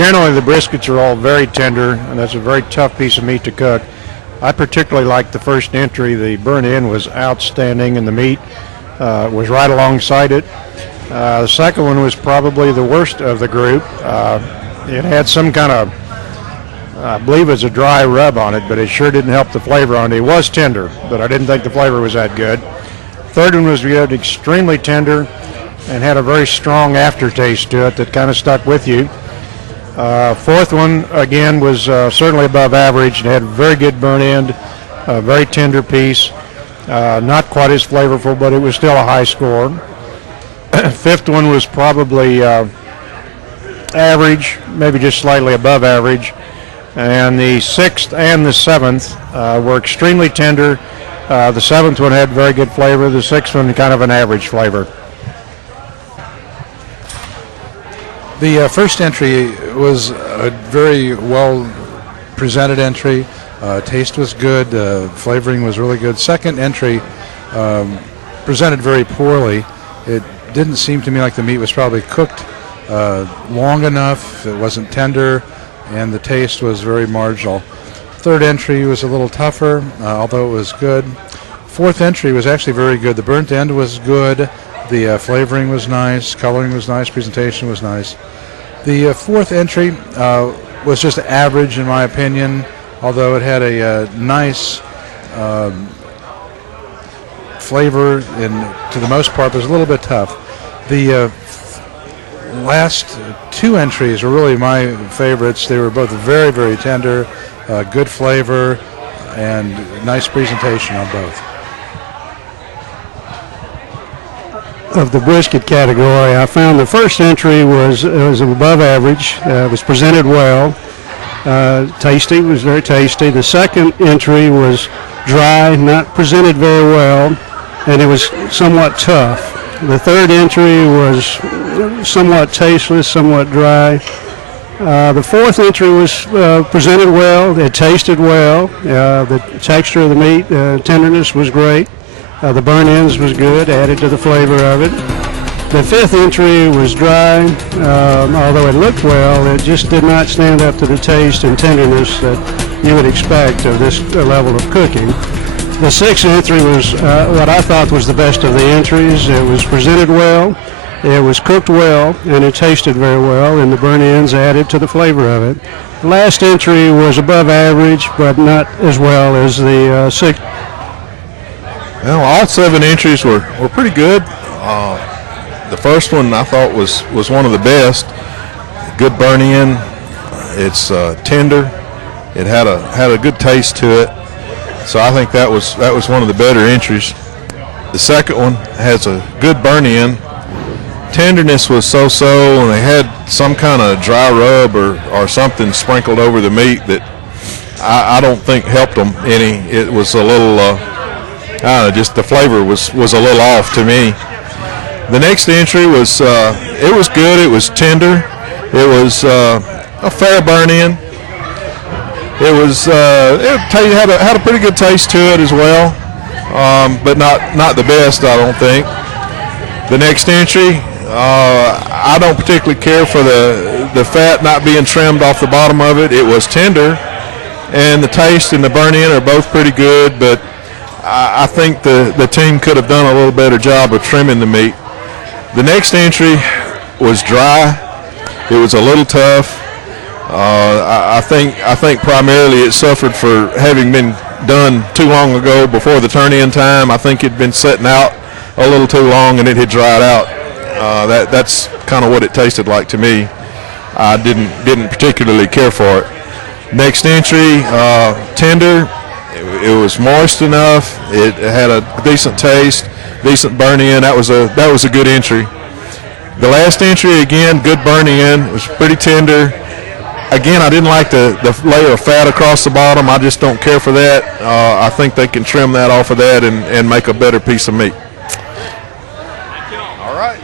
generally the briskets are all very tender, and that's a very tough piece of meat to cook. I particularly liked the first entry. The burnt end was outstanding, and the meat was right alongside it. The second one was probably the worst of the group. It had some kind of, I believe it was a dry rub on it, but it sure didn't help the flavor on it. It was tender, but I didn't think the flavor was that good. Third one was good, extremely tender, and had a very strong aftertaste to it that kind of stuck with you. Fourth one, again, was certainly above average and had very good burn end, a very tender piece. Not quite as flavorful, but it was still a high score. Fifth one was probably average, maybe just slightly above average. And the sixth and the seventh were extremely tender. The seventh one had very good flavor. The sixth one kind of an average flavor. The first entry was a very well presented entry. Taste was good. Flavoring was really good. Second entry presented very poorly. It didn't seem to me like the meat was probably cooked long enough. It wasn't tender, and the taste was very marginal. Third entry was a little tougher, although it was good. Fourth entry was actually very good. The burnt end was good. The flavoring was nice. Coloring was nice. Presentation was nice. The fourth entry was just average, in my opinion, although it had a nice flavor, and to the most part was a little bit tough. The last two entries were really my favorites. They were both very, very tender, good flavor, and nice presentation on both. Of the brisket category, I found the first entry was above average. Was presented well. Tasty, was very tasty. The second entry was dry, not presented very well, and it was somewhat tough. The third entry was somewhat tasteless, somewhat dry. The fourth entry was presented well. It tasted well. The texture of the meat, tenderness was great. The burn ends was good, added to the flavor of it. The fifth entry was dry. Although it looked well, it just did not stand up to the taste and tenderness that you would expect of this level of cooking. The sixth entry was what I thought was the best of the entries. It was presented well, it was cooked well, and it tasted very well, and the burn ends added to the flavor of it. The last entry was above average, but not as well as the sixth. Well, all 7 entries were pretty good. The first one I thought was one of the best. Good burn in. It's tender. It had a good taste to it. So I think that was one of the better entries. The second one has a good burn in. Tenderness was so-so, and they had some kind of dry rub or something sprinkled over the meat that I don't think helped them any. It was a little. Just the flavor was a little off to me. The next entry was it was good. It was tender. It was a fair burn in. It was it had a pretty good taste to it as well, but not the best, I don't think. The next entry, I don't particularly care for the fat not being trimmed off the bottom of it. It was tender, and the taste and the burn in are both pretty good, but I think the team could have done a little better job of trimming the meat. The next entry was dry. It was a little tough. I think primarily it suffered for having been done too long ago before the turn-in time. I think it'd been sitting out a little too long and it had dried out. That's kind of what it tasted like to me. I didn't particularly care for it. Next entry, tender. It was moist enough. It had a decent taste, decent burn in. That was a good entry. The last entry, again, good burn in. It was pretty tender. Again, I didn't like the layer of fat across the bottom. I just don't care for that. I think they can trim that off of that and make a better piece of meat. All right.